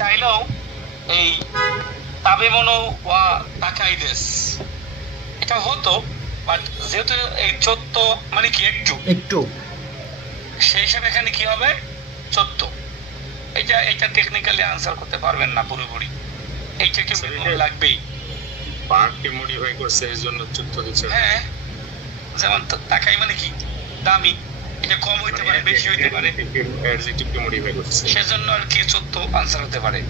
চাইলেও এই তাবেমনো ওয়া তাকাই দেশ এটা হতো, বাট যেহেতু এই 14 মানে কি একটু সেই হিসাবে এখানে কি হবে 14। এটা টেকনিক্যালি আনসার করতে পারবেন না পুরোপুরি, এইটা কি লাগবেই। পার্টকে মডিফাই করছে এর জন্য 14 দিচ্ছে। হ্যাঁ, যেমন তাকাই মানে কি দামি, এটা কম হইতে পারে বেশি হইতে পারে, অ্যাডজেক্টিভকে মডিফাই করছে সেজন্য আর কি 14 আনসার হতে পারে।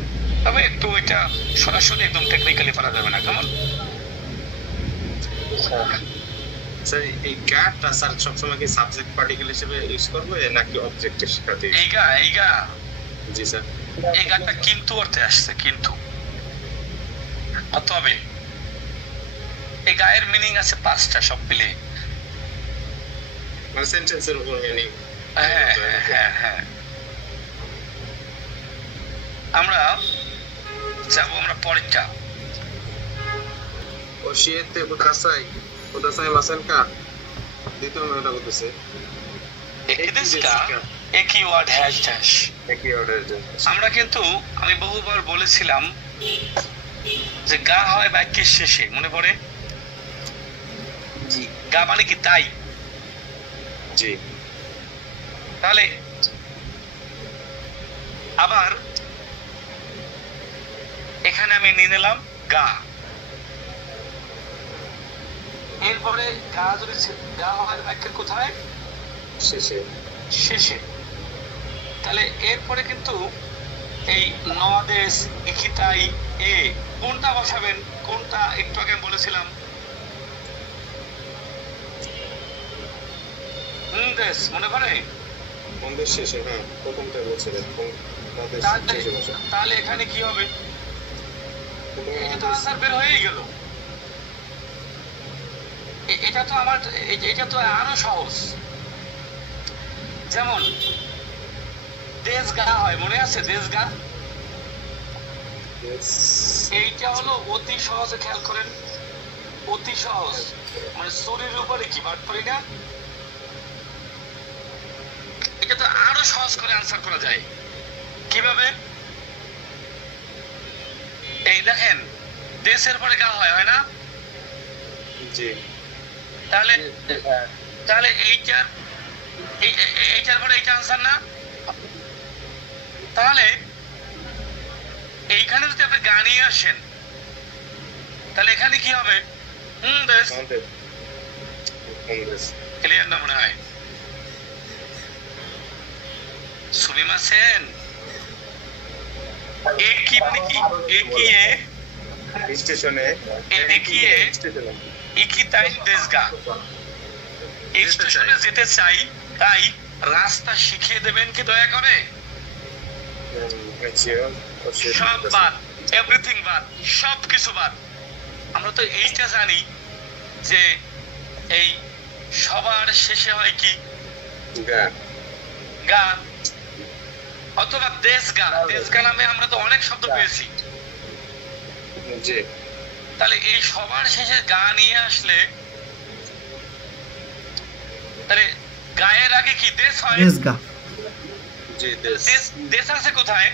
তবে একটু এটা সরাসরি একদম টেকনিক্যালি করা যাবে না। কেমন স্যার এই গাটা স্যার সবসময় কি সাবজেক্ট পার্টিকেল হিসেবে ইউজ করবে নাকি অবজেক্টের সাথে? এইগা জি স্যার, এই গাটা কিন্তু অর্থে আসছে, কিন্তু তবে এই গায়ের মিনিং আছে 5টা সব মিলে, মানে সেন্টেন্সের উপর মিনিং। হ্যাঁ আমরা যাব আমরা পরেরটা। ওশিয়েতে বুতাসাই মাসানকা দ্বিতীয় মেয়েটা বলতেছে একই ওয়ার্ড হ্যাশ ড্যাশ। আমরা কিন্তু আমি বহুবার বলেছিলাম যে গা হয় বাক্যের শেষে, মনে পড়ে? জি, গা মানে কি তাই। জি, তাহলে আবার এখানে আমি নিয়ে নিলাম গা, এরপরে গা যদি গা হয় বাক্যের কোথায়? শেষে। তাহলে এরপরে কিন্তু এই নদেশ ইখিতাই এ কোনটা বসাবেন? কোনটা একটু আগে বলেছিলাম দেশ, মনে পড়ে? নদেশ শেষে, হ্যাঁ প্রথমটা বলছিলেন। তাহলে এখানে কি হবে? এটা তো আনসার বের হয়েই গেল। এটা তো আরো সহজ। যেমন দেশ গা হয়, মনে আছে? দেশ গা, এইটা হলো অতি সহজে, খেয়াল করেন, অতি সহজ, মানে শরীরের উপরে কি বাদ পড়ি না, এটা তো আরো সহজ করে আনসার করা যায়। কিভাবে? এই দেখেন, দেশের পরে গা হয় না? জি, তাহলে এইটার পরে এইটা আনসার না? তাহলে এইখানে যদি আপনি গা নিয়ে আসেন, তাহলে এখানে কি হবে? দেশ। ক্লিয়ার না মনে হয়? সুলিমা সেন একই মানে কি? একিয়ে স্টেশনে একিয়ে ইকিতাই দেশগা। স্টেশনে যেতে চাই, তাই রাস্তা শিখিয়ে দেবেন কি দয়া করে? সব বাদ, এভরিথিং বাদ, সব কিছু বাদ। আমরা তো এইটা জানি যে এই সবার শেষে হয় কি? গা অথবা দেশগা। দেশগা নামে আমরা তো অনেক শব্দ পেয়েছি। তাহলে এই সবার শেষে গা নিয়ে আসলে, তাহলে গায়ের আগে কি দেশ হয়? দেশ আছে কোথায়?